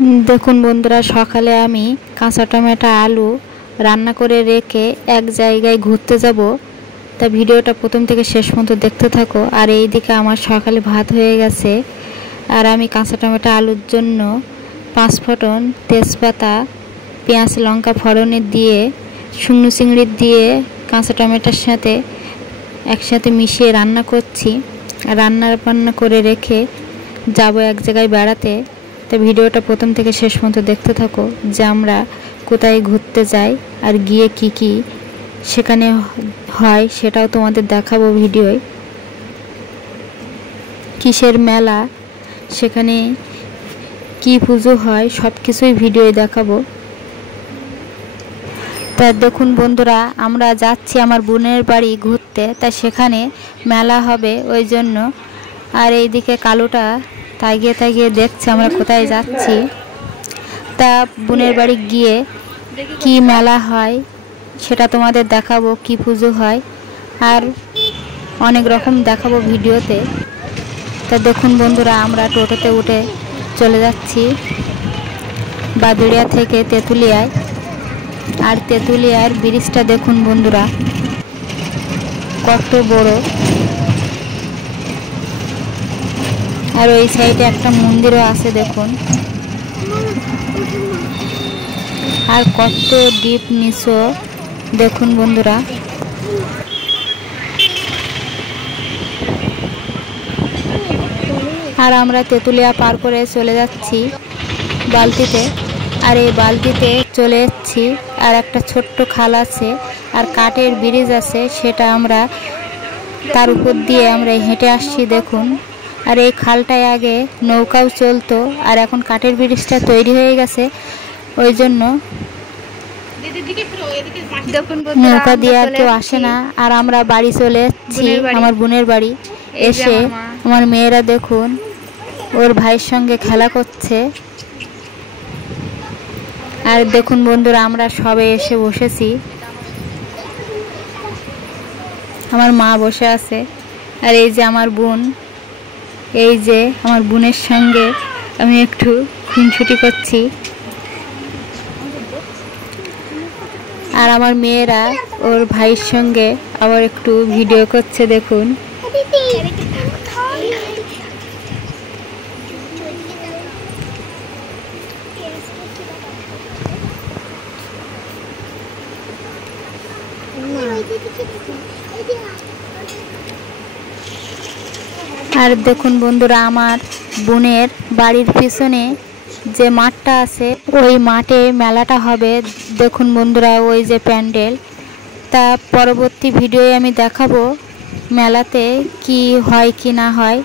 দেখুন বন্ধুরা, সকালে আমি কাঁচা টমেটো আলু রান্না করে রেখে এক জায়গায় ঘুরতে যাব। তা ভিডিওটা প্রথম থেকে শেষ পর্যন্ত দেখতে থাকো। আর এইদিকে আমার সকালে ভাত হয়ে গেছে। আর আমি কাঁচা টমেটো আলুর জন্য 5 ফোঁটন তেজপাতা, পেঁয়াজ লঙ্কা ফোড়নে দিয়ে শুকনো চিংড়ি দিয়ে কাঁচা টমেটোর সাথে একসাথে মিশিয়ে রান্না করছি। রান্না করে রেখে যাব এক জায়গায় বেড়াতে। তো ভিডিওটা প্রথম থেকে শেষ পর্যন্ত দেখতে থাকো যে আমরা কোথায় ঘুরতে যাই আর গিয়ে কি সেখানে হয় সেটাও তোমাদের দেখাবো ভিডিওয়। কিসের মেলা, সেখানে কি পুজো হয় সব কিছুই ভিডিওয় দেখাবো। তা দেখুন বন্ধুরা, আমরা যাচ্ছি আমার বোনের বাড়ি ঘুরতে। তা সেখানে মেলা হবে ওই জন্য। আর এইদিকে কালুটা তাকিয়ে দেখছে আমরা কোথায় যাচ্ছি। তা বোনের বাড়ি গিয়ে কি মেলা হয় সেটা তোমাদের দেখাবো, কি পুজো হয় আর অনেক রকম দেখাবো ভিডিওতে। তা দেখুন বন্ধুরা, আমরা টোটোতে উঠে চলে যাচ্ছি বাদুড়িয়া থেকে তেঁতুলিয়ায়। আর তেঁতুলিয়ার ব্রিজটা দেখুন বন্ধুরা কত বড়। আর ওই সাইডে একটা মন্দিরও আছে দেখুন। আর কত ডিপ নিচু দেখুন বন্ধুরা। আর আমরা তেঁতুলিয়া পার করে চলে যাচ্ছি বালতিতে। আর এই বালতিতে চলে যাচ্ছি। আর একটা ছোট্ট খাল আছে আর কাঠের ব্রিজ আছে, সেটা আমরা তার উপর দিয়ে আমরা হেঁটে আসছি দেখুন। আর এই খালটায় আগে নৌকাও চলতো, আর এখন কাঠের ব্রিজটা তৈরি হয়ে গেছে ওই জন্য নৌকা দিয়ে আর কেউ আসে না। আর আমরা বাড়ি চলে যাচ্ছি আমার বোনের বাড়ি। এসে আমার মেয়েরা দেখুন ওর ভাইয়ের সঙ্গে খেলা করছে। আর দেখুন বন্ধুরা, আমরা সবে এসে বসেছি। আমার মা বসে আছে। আর এই যে আমার বোন, এই যে আমার বোনের সঙ্গে আমি একটু খুনছুটি করছি। আর আমার মেয়েরা ওর ভাইয়ের সঙ্গে আবার একটু ভিডিও করছে দেখুন। আর দেখুন বন্ধুরা, আমার বোনের বাড়ির পিছনে যে মাঠটা আছে ওই মাঠে মেলাটা হবে দেখুন বন্ধুরা, ওই যে প্যান্ডেল। তা পরবর্তী ভিডিওয়ে আমি দেখাবো মেলাতে কি হয় কি না হয়।